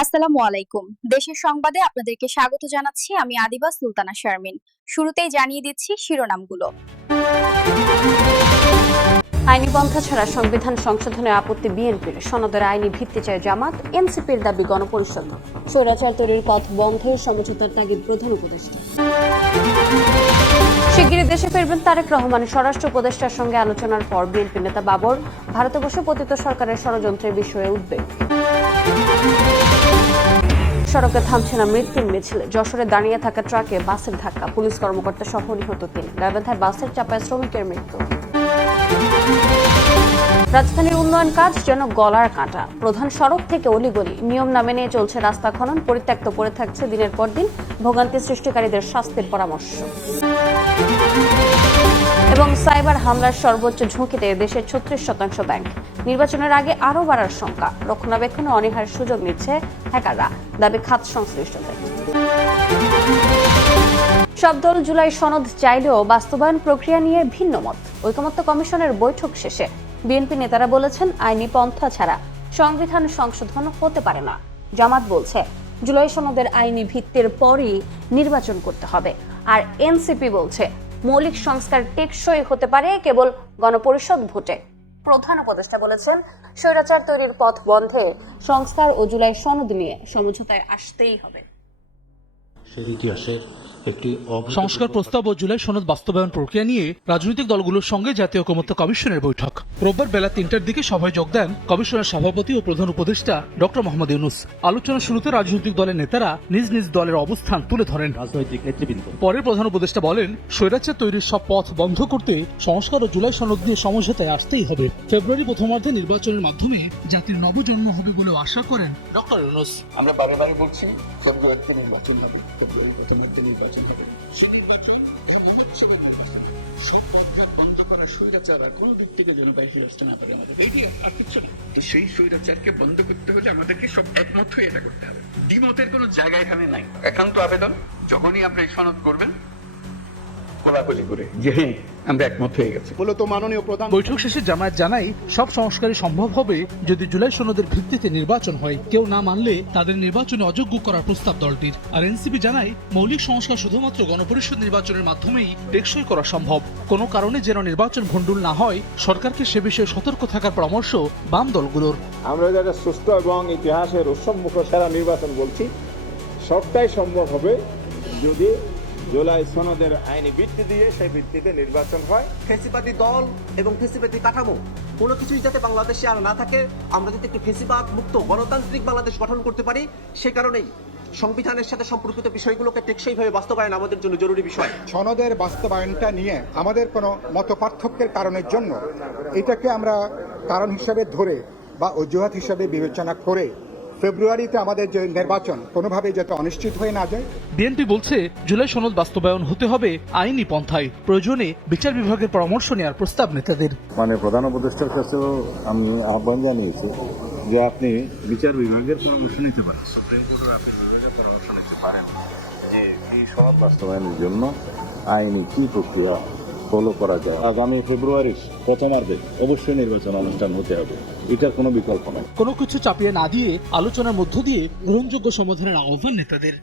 আসসালামু আলাইকুম। দেশের সংবাদে আপনাদেরকে স্বাগত জানাচ্ছি। আমি আদিবা সুলতানা শারমিন। শুরুতেই জানিয়ে দিচ্ছি শিরোনামগুলো। আইনি পন্থা ছাড়া সংবিধান সংশোধনে আপত্তি বিএনপির, সনদের আইনি ভিত্তি চায় জামাত, এনসিপির দাবি গণপরিষদ। স্বৈরাচার তৈরির পথ বন্ধের সমঝোতার তাগিদ প্রধান উপদেষ্টা। শিগগিরই দেশে ফিরবেন তারেক রহমান। স্বরাষ্ট্র উপদেষ্টার সঙ্গে আলোচনার পর বিএনপি নেতা বাবর ভারতে বসে পতিত সরকারের ষড়যন্ত্রের বিষয়ে উদ্বেগ। সড়কে থামছে না মৃত্যুর মিছিল। যশোরে দাঁড়িয়ে থাকা ট্রাকে বাসের ধাক্কা, পুলিশ কর্মকর্তা সহ নিহত 3। গাইবান্ধায় বাসের চাপায় শ্রমিকের মৃত্যু। রাজধানীর উন্নয়ন কাজ যেন গলার কাঁটা। প্রধান সড়ক থেকে অলিগলি নিয়ম না মেনে চলছে রাস্তা খনন, পরিত্যক্ত পড়ে থাকছে দিনের পর দিন, ভোগান্তি সৃষ্টিকারীদের শাস্তির পরামর্শ। এবং সাইবার হামলার সর্বোচ্চ ঝুঁকিতে দেশের 36% ব্যাংক। নির্বাচনের আগে আরও বাড়ার শঙ্কা, রক্ষণাবেক্ষণে অনীহার সুযোগ নিচ্ছে হ্যাকাররা, দাবি খাত সংশ্লিষ্টদের। সব দল জুলাই সনদ চাইলেও বাস্তবায়ন প্রক্রিয়া নিয়ে ভিন্ন মত। ঐকমত্য কমিশনের বৈঠক শেষে বিএনপি নেতারা বলেছেন আইনি পন্থা ছাড়া সংবিধান সংশোধন হতে পারে না। জামাত বলছে জুলাই সনদের আইনি ভিত্তির পরই নির্বাচন করতে হবে। আর এনসিপি বলছে মৌলিক সংস্কার টেকসই হতে পারে কেবল গণপরিষদ ভোটে। প্রধান উপদেষ্টা বলেছেন স্বৈরাচার তৈরির পথ বন্ধে সংস্কার ও জুলাই সনদ নিয়ে সমঝোতায় আসতেই হবে। সংস্কার প্রস্তাব ও জুলাই সনদ বাস্তবায়ন প্রক্রিয়া নিয়ে রাজনৈতিক দলগুলোর সঙ্গে জাতীয় ঐকমত্য কমিশনের বৈঠক। রোববার বেলা 3টার দিকে সভায় যোগ দেন কমিশনের সভাপতি ও প্রধান উপদেষ্টা ডক্টর মোহাম্মদ ইউনূস। আলোচনার শুরুতে রাজনৈতিক দলের নেতারা নিজ নিজ দলের অবস্থান তুলে ধরেন রাজনৈতিক নেতৃবৃন্দ। পরে প্রধান উপদেষ্টা বলেন স্বৈরাচার তৈরির সব পথ বন্ধ করতে সংস্কার ও জুলাই সনদ নিয়ে সমঝোতায় আসতেই হবে। ফেব্রুয়ারি প্রথমার্ধে নির্বাচনের মাধ্যমে জাতির নবজন্ম হবে বলে আশা করেন ডক্টর ইউনূস। আমরা বারে বারে বলছি ফেব্রুয়ারিতে নির্বাচন হবে, ফেব্রুয়ারি প্রথমার্ধে নির্বাচন হবে। সে নির্বাচন সব পথঘাট বন্ধ করা, স্বৈরাচার আর কোনো দিক থেকে যেন বাইরে আসতে না পারে আমাদের, এটি আর কিচ্ছু নেই। তো সেই স্বৈরাচারকে বন্ধ করতে হলে আমাদেরকে সব একমত হয়ে এটা করতে হবে। দ্বিমতের কোনো জায়গা এখানে নাই। একান্ত আবেদন, যখনই আপনি সনদ করবেন কোলাকুলি করে যে আমরা একমত হয়ে গেছি। মূলত মাননীয় প্রধান বৈঠক শেষে জামায়াত জানায় সব সংস্কারই সম্ভব হবে যদি জুলাই সনদের ভিত্তিতে নির্বাচন হয়। কেউ না মানলে তাদের নির্বাচনে অযোগ্য করার প্রস্তাব দলটির। আর এনসিপি জানায় মৌলিক সংস্কার শুধুমাত্র গণপরিষদ নির্বাচনের মাধ্যমেই টেকসই করা সম্ভব। কোনো কারণে যেন নির্বাচন ভণ্ডুল না হয় সরকারকে সে বিষয়ে সতর্ক থাকার পরামর্শ বাম দলগুলোর। আমরা যারা সুস্থ এবং ইতিহাসের উৎসবমুখ সেরা নির্বাচন বলছি, সবটাই সম্ভব হবে যদি জুলাই সনদের আইনি ভিত্তি দিয়ে সেই ভিত্তিতে নির্বাচন হয়। ফেসিবাদী দল এবং ফেসিবাদী কাঠামো কোনো কিছুই যাতে বাংলাদেশে আর না থাকে, আমরা যাতে একটি ফেসিবাদ মুক্ত গণতান্ত্রিক বাংলাদেশ গঠন করতে পারি, সে কারণেই সংবিধানের সাথে সম্পর্কিত বিষয়গুলোকে টেকসইভাবে বাস্তবায়ন আমাদের জন্য জরুরি বিষয়। সনদের বাস্তবায়নটা নিয়ে আমাদের কোনো মতপার্থক্যের কারণের জন্য এটাকে আমরা কারণ হিসাবে ধরে বা অজুহাত হিসাবে বিবেচনা করে ফেব্রুয়ারিতে আমাদের যে নির্বাচন কোনোভাবেই যাতে অনিশ্চিত হয়ে না যায়। বিএনপি বলছে জুলাই সনদ বাস্তবায়ন হতে হবে আইনি পন্থায়। প্রয়োজনে বিচার বিভাগের পরামর্শ নেওয়ার প্রস্তাব নেতাদের। প্রধান উপদেষ্টার কাছেও আমি আহ্বান জানিয়েছি যে আপনি বিচার বিভাগের পরামর্শ নিতে পারেন, সুপ্রিম কোর্টের আপিল বিভাগের পরামর্শ নিতে পারেন যে এই সনদ বাস্তবায়নের জন্য আইনি কি প্রক্রিয়া ফলো করা যায়। আগামী ফেব্রুয়ারির প্রথমার্ধে অবশ্যই নির্বাচন অনুষ্ঠান হতে হবে, এটার কোনো বিকল্প নাই। কোনো কিছু চাপিয়ে না দিয়ে আলোচনার মধ্য দিয়ে গ্রহণযোগ্য সমাধানের আহ্বান নেতাদের।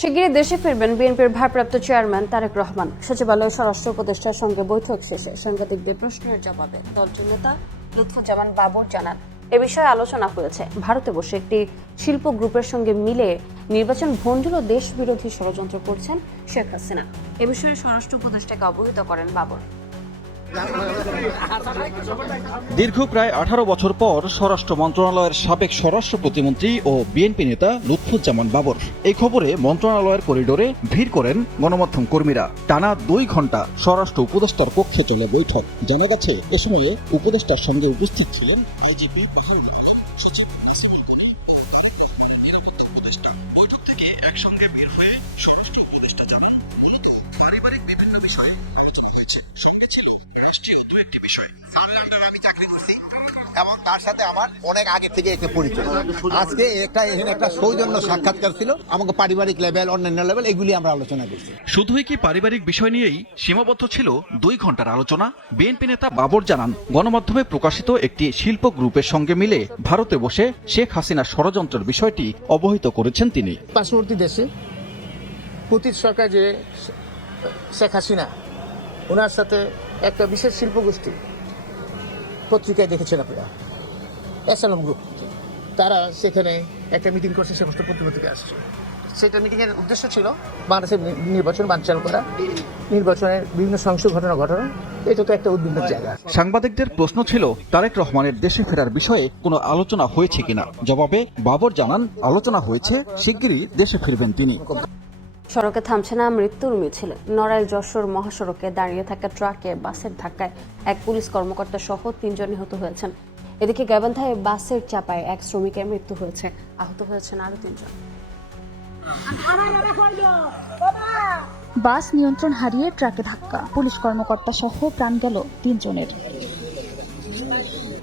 শিগগিরই দেশে ফিরবেন বিএনপির ভারপ্রাপ্ত চেয়ারম্যান তারেক রহমান। সচিবালয়ে স্বরাষ্ট্র উপদেষ্টার সঙ্গে বৈঠক শেষে সাংবাদিকদের প্রশ্নের জবাবে দলটির নেতা লুৎফুজ্জামান বাবর জানান এ বিষয়ে আলোচনা হয়েছে। ভারতে বসে একটি শিল্প গ্রুপের সঙ্গে মিলে নির্বাচন ভণ্ডুল ও দেশ বিরোধী ষড়যন্ত্র করছেন শেখ হাসিনা। এ বিষয়ে স্বরাষ্ট্র উপদেষ্টাকে অবহিত করেন বাবর। দীর্ঘ প্রায় 18 বছর পর স্বরাষ্ট্র মন্ত্রণালয়ের সাবেক স্বরাষ্ট্র প্রতিমন্ত্রী ও বিএনপি নেতা লুৎফুজ্জামান বাবর এই খবরে মন্ত্রণালয়ের করিডোরে ভিড় করেন গণমাধ্যম কর্মীরা। টানা 2 ঘন্টা স্বরাষ্ট্র উপদেষ্টার কক্ষে চলে বৈঠক। জানা গেছে এ সময়ে উপদেষ্টার সঙ্গে উপস্থিত ছিলেন আইজিপি বৈঠক থেকে একসঙ্গে বের হয়ে স্বরাষ্ট্র উপদেষ্টা যাবেন মূলত পারিবারিক বিভিন্ন বিষয়ে আলোচনা হয়েছে। সঙ্গে ছিল রাষ্ট্রীয় 2-1টি বিষয়। স্যারের আন্ডারে আমি চাকরি করছি, এবং তার সাথে আমার অনেক আগে থেকে একটা পরিচয়। আজকে এখানে একটা সৌজন্য সাক্ষাৎকার ছিল, আমাকে পারিবারিক লেভেল, অন্যান্য লেভেল এগুলি আমরা আলোচনা করছি। শুধুই কি পারিবারিক বিষয় নিয়েই সীমাবদ্ধ ছিল 2 ঘন্টার আলোচনা? বিএনপি নেতা বাবর জানান, গণমাধ্যমে প্রকাশিত একটি শিল্প গ্রুপের সঙ্গে মিলে ভারতে বসে শেখ হাসিনার ষড়যন্ত্রের বিষয়টি অবহিত করেছেন তিনি। পার্শ্ববর্তী দেশে পুতিন সরকার যে শেখ হাসিনা, ওনার সাথে একটা বিশেষ শিল্পগোষ্ঠী, পত্রিকায় দেখেছেন আপনারা, অ্যাসালাম গ্রুপ, তারা সেখানে একটা মিটিং করছে, সমস্ত পত্রিকা আসছে। সেটা মিটিংয়ের উদ্দেশ্য ছিল বাংলাদেশের নির্বাচন বানচাল করা, নির্বাচনের বিভিন্ন সহিংস ঘটনা ঘটানো। এটা তো একটা উদ্বিগ্নের জায়গা। সাংবাদিকদের প্রশ্ন ছিল তারেক রহমানের দেশে ফেরার বিষয়ে কোনো আলোচনা হয়েছে কিনা। জবাবে বাবর জানান, আলোচনা হয়েছে, শিগগিরই দেশে ফিরবেন তিনি। সড়কে থামছে না মৃত্যুর মিছিল। নড়াইল যশোর মহাসড়কে দাঁড়িয়ে থাকা ট্রাকে বাসের ধাক্কায় এক পুলিশ কর্মকর্তা সহ 3 জন নিহত হয়েছেন। এদিকে গাইবান্ধায় বাসের চাপায় এক শ্রমিকের মৃত্যু হয়েছে, আহত হয়েছেন আরো 3 জন। বাস নিয়ন্ত্রণ হারিয়ে ট্রাকে ধাক্কা, পুলিশ কর্মকর্তা সহ প্রাণ গেল 3 জনের।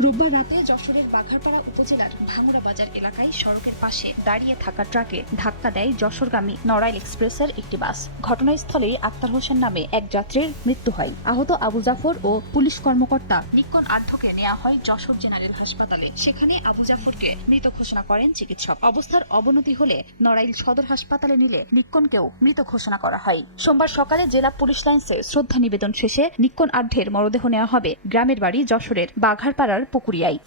রোববার রাতে যশোরের বাঘারপাড়া উপজেলার ভামুরা বাজার এলাকায় সড়কের পাশে দাঁড়িয়ে থাকা ট্রাকে ধাক্কা দেয় যশোরগামী নড়াইল এক্সপ্রেসের একটি বাস। ঘটনাস্থলেই আক্তার হোসেন নামে এক যাত্রীর মৃত্যু হয়। আহত আবু জাফর ও পুলিশ কর্মকর্তা নিক্কন আর্ধকে নেওয়া হয় যশোর জেনারেল হাসপাতালে। সেখানে আবু জাফরকে মৃত ঘোষণা করেন চিকিৎসক। অবস্থার অবনতি হলে নড়াইল সদর হাসপাতালে নিলে নিক্কনকেও মৃত ঘোষণা করা হয়। সোমবার সকালে জেলা পুলিশ লাইন্সে শ্রদ্ধা নিবেদন শেষে নিক্কন আর্ধের মরদেহ নেওয়া হবে গ্রামের বাড়ি যশোরের বাঘারপাড়ার পুকুরিয়ায়।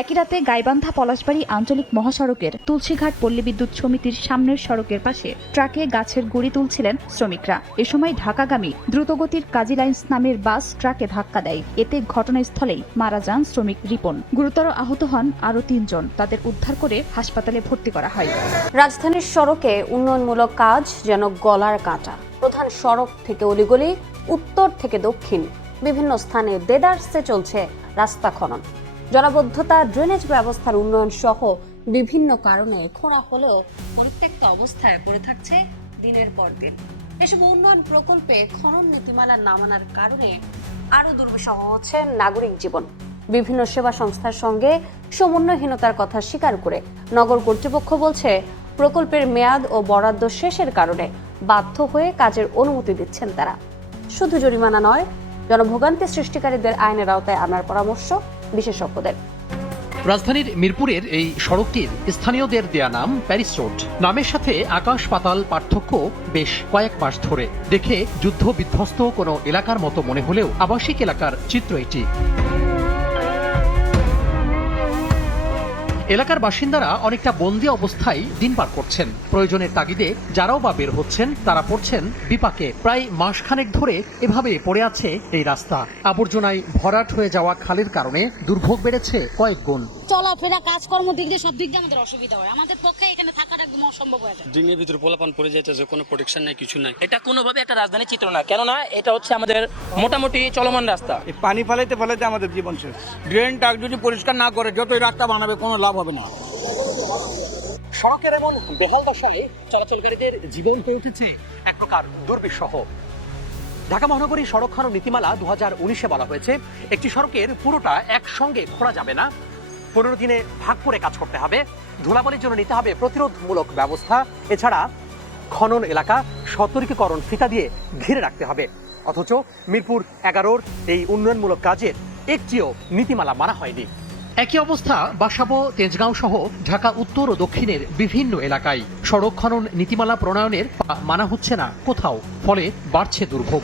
একই রাতে গাইবান্ধা পলাশবাড়ী আঞ্চলিক মহাসড়কের তুলসীঘাট পল্লী বিদ্যুৎ সমিতির সামনের সড়কের পাশে ট্রাকে গাছের গুঁড়ি তুলছিলেন শ্রমিকরা। এ সময় ঢাকাগামী দ্রুতগতির কাজী লাইন্স নামের বাস ট্রাকে ধাক্কা দেয়। এতে ঘটনাস্থলেই মারা যান শ্রমিক রিপন। গুরুতর আহত হন আরো 3 জন। তাদের উদ্ধার করে হাসপাতালে ভর্তি করা হয়। রাজধানীর সড়কে উন্নয়নমূলক কাজ যেন গলার কাঁটা। প্রধান সড়ক থেকে অলিগলি, উত্তর থেকে দক্ষিণ বিভিন্ন স্থানে দেদারসে চলছে রাস্তা খনন। জলাবদ্ধতা, ড্রেনেজ ব্যবস্থার উন্নয়ন সহ বিভিন্ন কারণে খোঁড়া হলেও পরিত্যক্ত অবস্থায় পড়ে থাকছে দিনের পর দিন। এসব উন্নয়ন প্রকল্পে খনন নীতিমালা না মানার কারণে আরো দুর্বিষহ হচ্ছে নাগরিক জীবন। বিভিন্ন সেবা সংস্থার সঙ্গে সমন্বয়হীনতার কথা স্বীকার করে নগর কর্তৃপক্ষ বলছে, প্রকল্পের মেয়াদ ও বরাদ্দ শেষের কারণে বাধ্য হয়ে কাজের অনুমতি দিচ্ছেন তারা। শুধু জরিমানা নয়, জনভোগান্তি সৃষ্টিকারীদের আইনের আওতায় আনার পরামর্শ বিশেষজ্ঞদের। রাজধানীর মিরপুরের এই সড়কটির স্থানীয়দের দেয়া নাম প্যারিস রোড। নামের সাথে আকাশ পাতাল পার্থক্য বেশ কয়েক মাস ধরে। দেখে যুদ্ধ বিধ্বস্ত কোনো এলাকার মতো মনে হলেও আবাসিক এলাকার চিত্র এটি। এলাকার বাসিন্দারা অনেকটা বন্দি অবস্থায় দিন পার করছেন। প্রয়োজনের তাগিদে যারাও বা বের হচ্ছেন তারা পড়ছেন বিপাকে। প্রায় মাসখানেক ধরে এভাবে পড়ে আছে এই রাস্তা। আবর্জনায় ভরাট হয়ে যাওয়া খালের কারণে দুর্ভোগ বেড়েছে কয়েক গুণ। চলাফেরা, কাজকর্ম দিক দিয়ে সব দিক দিয়ে আমাদের অসুবিধা হয়। আমাদের পক্ষে এখানে থাকাটা একদম অসম্ভব হয়ে যায়। ডিঙের ভিতরে পোলাপান পড়ে যাইতেছে, কোনো প্রোটেকশন নাই, কিছু নাই। এটা কোনোভাবে একটা রাজধানীর চিত্র না, কেননা এটা হচ্ছে আমাদের মোটামুটি চলমান রাস্তা। পানি ফেলাইতে ফেলাইতে আমাদের জীবন শেষ। ড্রেনটা যদি পরিষ্কার না করে যতই রাস্তা বানাবে কোনো লাভ হবে না। সড়কের এমন বেহাল দশায় চলাচলকারীদের জীবন হয়ে উঠেছে এক প্রকার দুর্বিষহ। ঢাকা মহানগরী সড়ক খনন নীতিমালা 2019-এ বলা হয়েছে, একটি সড়কের পুরোটা একসঙ্গে খোঁড়া যাবে না, 15 দিনে ভাগ করে কাজ করতে হবে, ধুলাবালির জন্য নিতে হবে প্রতিরোধমূলক ব্যবস্থা, এছাড়া খনন এলাকা সতর্কীকরণ ফিতা দিয়ে ঘিরে রাখতে হবে। অথচ মিরপুর 11-র এই উন্নয়নমূলক কাজের একটিও নীতিমালা মানা হয়নি। একই অবস্থা বাসাবো, তেজগাঁও সহ ঢাকা উত্তর ও দক্ষিণের বিভিন্ন এলাকায়। সড়ক খনন নীতিমালা প্রণয়নের মানা হচ্ছে না কোথাও, ফলে বাড়ছে দুর্ভোগ।